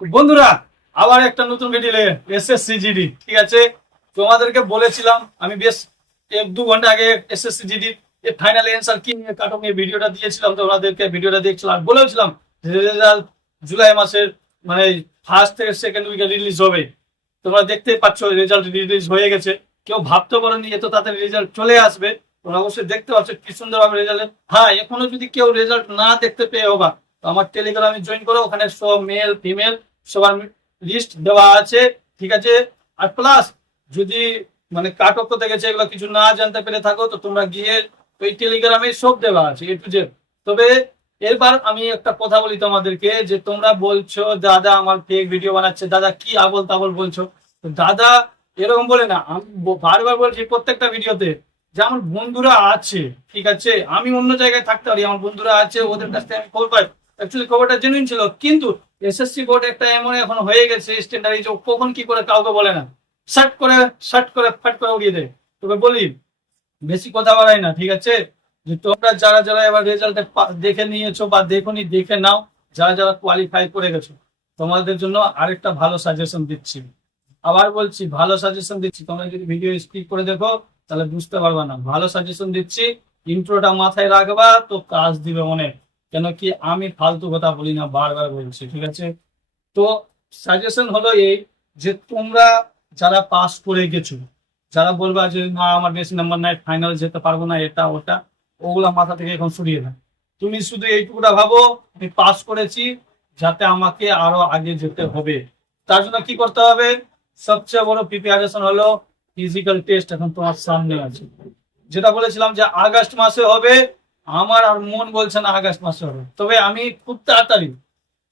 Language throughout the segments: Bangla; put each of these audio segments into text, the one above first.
বন্ধুরা, আবার একটা নতুন ভিডিও এসএসসি জিডি ঠিক আছে? তোমাদেরকে বলেছিলাম, আমি বেশ এক দু ঘণ্টা আগে এসএসসি জিডি এর ফাইনাল অ্যান্সার কি নিয়ে কাটক নিয়ে ভিডিওটা দিয়েছিলাম তোমাদেরকে ভিডিওটা দেখছিলাম। বলেছিলাম রেজাল্ট জুলাই মাসের মানে ফার্স্ট থেকে সেকেন্ড উইকে রিলিজ হবে। তোমরা দেখতেই পাচ্ছ রেজাল্ট রিলিজ হয়ে গেছে। কেউ ভাবতে পারেনি, এত তাড়াতাড়ি রেজাল্ট চলে আসবে। তোমরা অবশ্যই দেখতে পাচ্ছ কি সুন্দরভাবে রেজাল্ট হ্যাঁ এখনও যদি কেউ রেজাল্ট না দেখতে পেয়ে হবা তো আমার টেলিগ্রামে জয়েন করো, ওখানে সব মেল ফিমেল সবার লিস্ট দেওয়া আছে, ঠিক আছে? আর প্লাস যদি মানে কাট অফ করতে গেছে, এগুলো কিছু না জানতে পেরে থাকো, তো তোমরা গিয়ে ওই টেলিগ্রামে সব দেওয়া আছে এ টু জেড তবে এরবার আমি একটা কথা বলি তোমাদেরকে, যে তোমরা বলছো, দাদা আমার ফেক ভিডিও বানাচ্ছে, দাদা কি আবল তাবল বলছো দাদা এরকম বলে না, আমি বারবার বলছি প্রত্যেকটা ভিডিওতে যে আমার বন্ধুরা আছে, ঠিক আছে? আমি অন্য জায়গায় থাকতে পারি, আমার বন্ধুরা আছে, ওদের কাছ থেকে আমি খবর পাই অ্যাকচুয়ালি খবরটা জেনুইন ছিল। কিন্তু এসএসসি বোর্ড একটা এমন এখন হয়ে গেছে স্ট্যান্ডার্ড যে কখন কি করে কাউকে বলে না। শার্ট করে শার্ট করে, ফাট করে উড়িয়ে দেয়। তোকে বলি, বেশি কথা বাড়াই না, ঠিক আছে? যে তোমরা যারা যারা এবার রেজাল্ট দেখে নিয়েছো বা দেখোনি, দেখে নাও। যারা যারা কোয়ালিফাই করে গেছো, তোমাদের জন্য আরেকটা ভালো সাজেশন দিচ্ছি। আবার বলছি, ভালো সাজেশন দিচ্ছি। তোমরা যদি ভিডিও স্কিপ করে দেখো, তাহলে বুঝতে পারবে না। ভালো সাজেশন দিচ্ছি। ইন্ট্রোটা মাথায় রাখবা, তো কাজ দিবে অনেক কেন কি আমি ফালতু কথা বলি না, বারবার বলছি, ঠিক আছে? তো সাজেশন হলো এই যে তোমরা যারা পাস করে গেছো, যারা বলবা যে না, আমার বেশি নাম্বার নাই ফাইনাল যেতে পারব না, এটা, ওটা, ওগুলো মাথা থেকে এখন সরিয়ে না তুমি শুধু এইটুকুটা ভাবো, আমি পাস করেছি, যাতে আমাকে আরও আগে যেতে হবে। তার জন্য কি করতে হবে? সবচেয়ে বড় প্রিপারেশন হলো ফিজিক্যাল টেস্ট এখন তোমার সামনে আছে। যেটা বলেছিলাম যে আগস্ট মাসে হবে আমার আর মন বলছে না আগস্ট মাসে তবে আমি খুব তাড়াতাড়ি,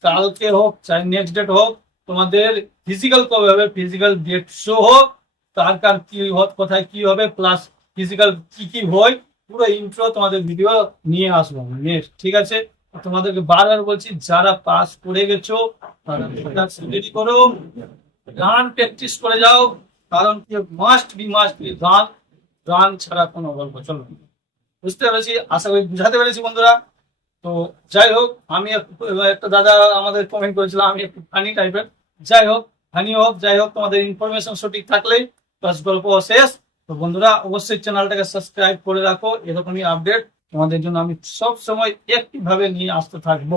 কালকে হোক, চাই নেক্সট ডেট হোক, তোমাদের ফিজিক্যাল কবে হবে? ফিজিক্যাল ডেট শো হোক, কার কার কি কোথায় কি হবে প্লাস ফিজিক্যাল কি কি হয়, পুরো ইন্ট্রো তোমাদের ভিডিও নিয়ে আসব নেক্সট ঠিক আছে? তোমাদেরকে বারবার বলছি, যারা পাস করে গেছো, তারা রেডি করো। গান প্র্যাকটিস করে যাও, কারণ কি মাস্ট বি মাস্ট বি গান গান ছাড়া কোনো গল্প চলো বুঝতে পেরেছি, আশা করি বুঝাতে পেরেছি বন্ধুরা। তো যাই হোক, আমি একটা দাদা আমাদের কমেন্ট করেছিলাম আমি একটু ফানি টাইপের যাই হোক ফানি হোক, যাই হোক, তোমাদের ইনফরমেশন সঠিক থাকলেই প্লাস গল্প শেষ। তো বন্ধুরা, অবশ্যই চ্যানেলটাকে সাবস্ক্রাইব করে রাখো, এরকমই আপডেট তোমাদের জন্য আমি সব সময় একটিভাবে নিয়ে আসতে থাকব।